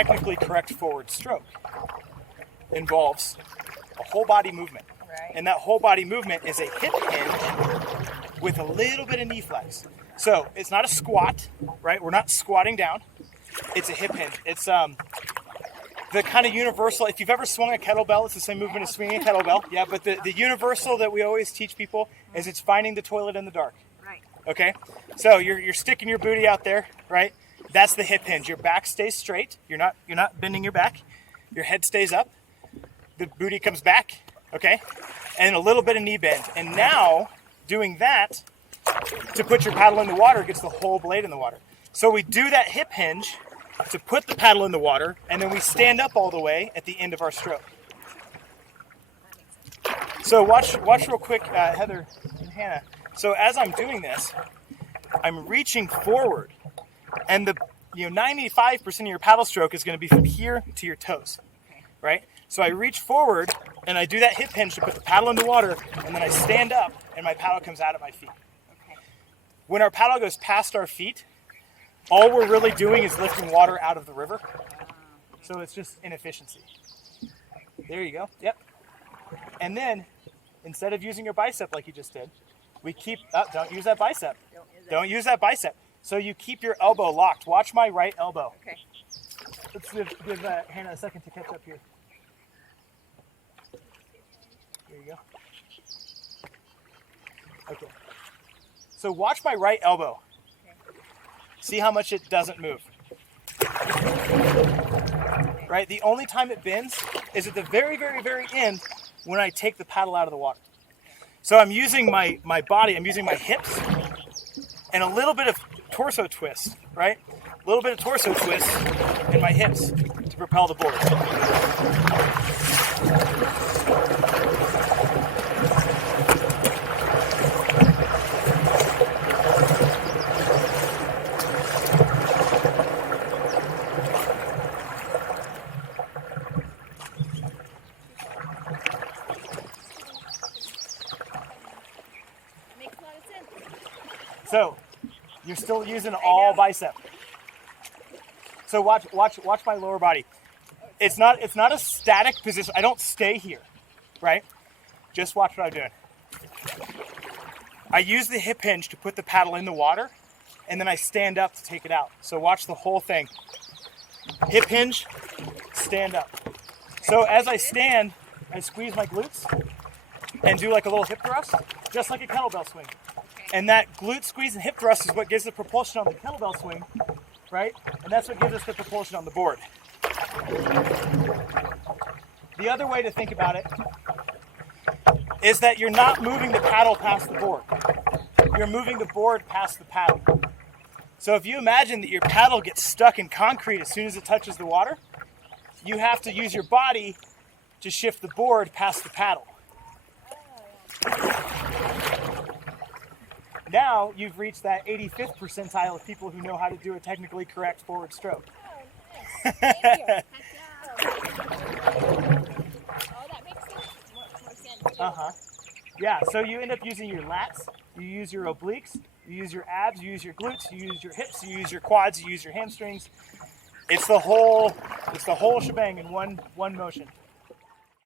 technically correct forward stroke involves a whole body movement. Right. And that whole body movement is a hip hinge with a little bit of knee flex. So it's not a squat, right? We're not squatting down. It's a hip hinge. It's the kind of universal, if you've ever swung a kettlebell, it's the same movement as swinging a kettlebell. Yeah, but the universal that we always teach people is it's finding the toilet in the dark. Right. Okay? So you're sticking your booty out there, right? That's the hip hinge. Your back stays straight. You're not bending your back. Your head stays up. The booty comes back, okay? And a little bit of knee bend. And now, doing that, to put your paddle in the water gets the whole blade in the water. So we do that hip hinge to put the paddle in the water, and then we stand up all the way at the end of our stroke. So watch real quick, Heather and Hannah. So as I'm doing this, I'm reaching forward, and the 95% of your paddle stroke is going to be from here to your toes, right? So I reach forward, and I do that hip hinge to put the paddle in the water, and then I stand up, and my paddle comes out at my feet. Okay. When our paddle goes past our feet, all we're really doing is lifting water out of the river. So it's just inefficiency. There you go. Yep. And then, instead of using your bicep like you just did, we keep, don't use that bicep. Don't use that bicep. So you keep your elbow locked. Watch my right elbow. Okay. Let's give Hannah a second to catch up here. There you go. Okay. So watch my right elbow. See how much it doesn't move. Right? The only time it bends is at the very, very, very end when I take the paddle out of the water. So I'm using my body, I'm using my hips and a little bit of torso twist, right? A little bit of torso twist in my hips to propel the board. So you're still using all bicep. So watch my lower body. It's not a static position. I don't stay here, right? Just watch what I'm doing. I use the hip hinge to put the paddle in the water, and then I stand up to take it out. So watch the whole thing. Hip hinge, stand up. So as I stand, I squeeze my glutes and do like a little hip thrust, just like a kettlebell swing. And that glute squeeze and hip thrust is what gives the propulsion on the kettlebell swing, right? And that's what gives us the propulsion on the board. The other way to think about it is that you're not moving the paddle past the board. You're moving the board past the paddle. So if you imagine that your paddle gets stuck in concrete as soon as it touches the water, you have to use your body to shift the board past the paddle. Now you've reached that 85th percentile of people who know how to do a technically correct forward stroke. Oh, nice. Thank you. Oh, that makes more sense too. Yeah, so you end up using your lats, you use your obliques, you use your abs, you use your glutes, you use your hips, you use your quads, you use your hamstrings. It's the whole shebang in one motion.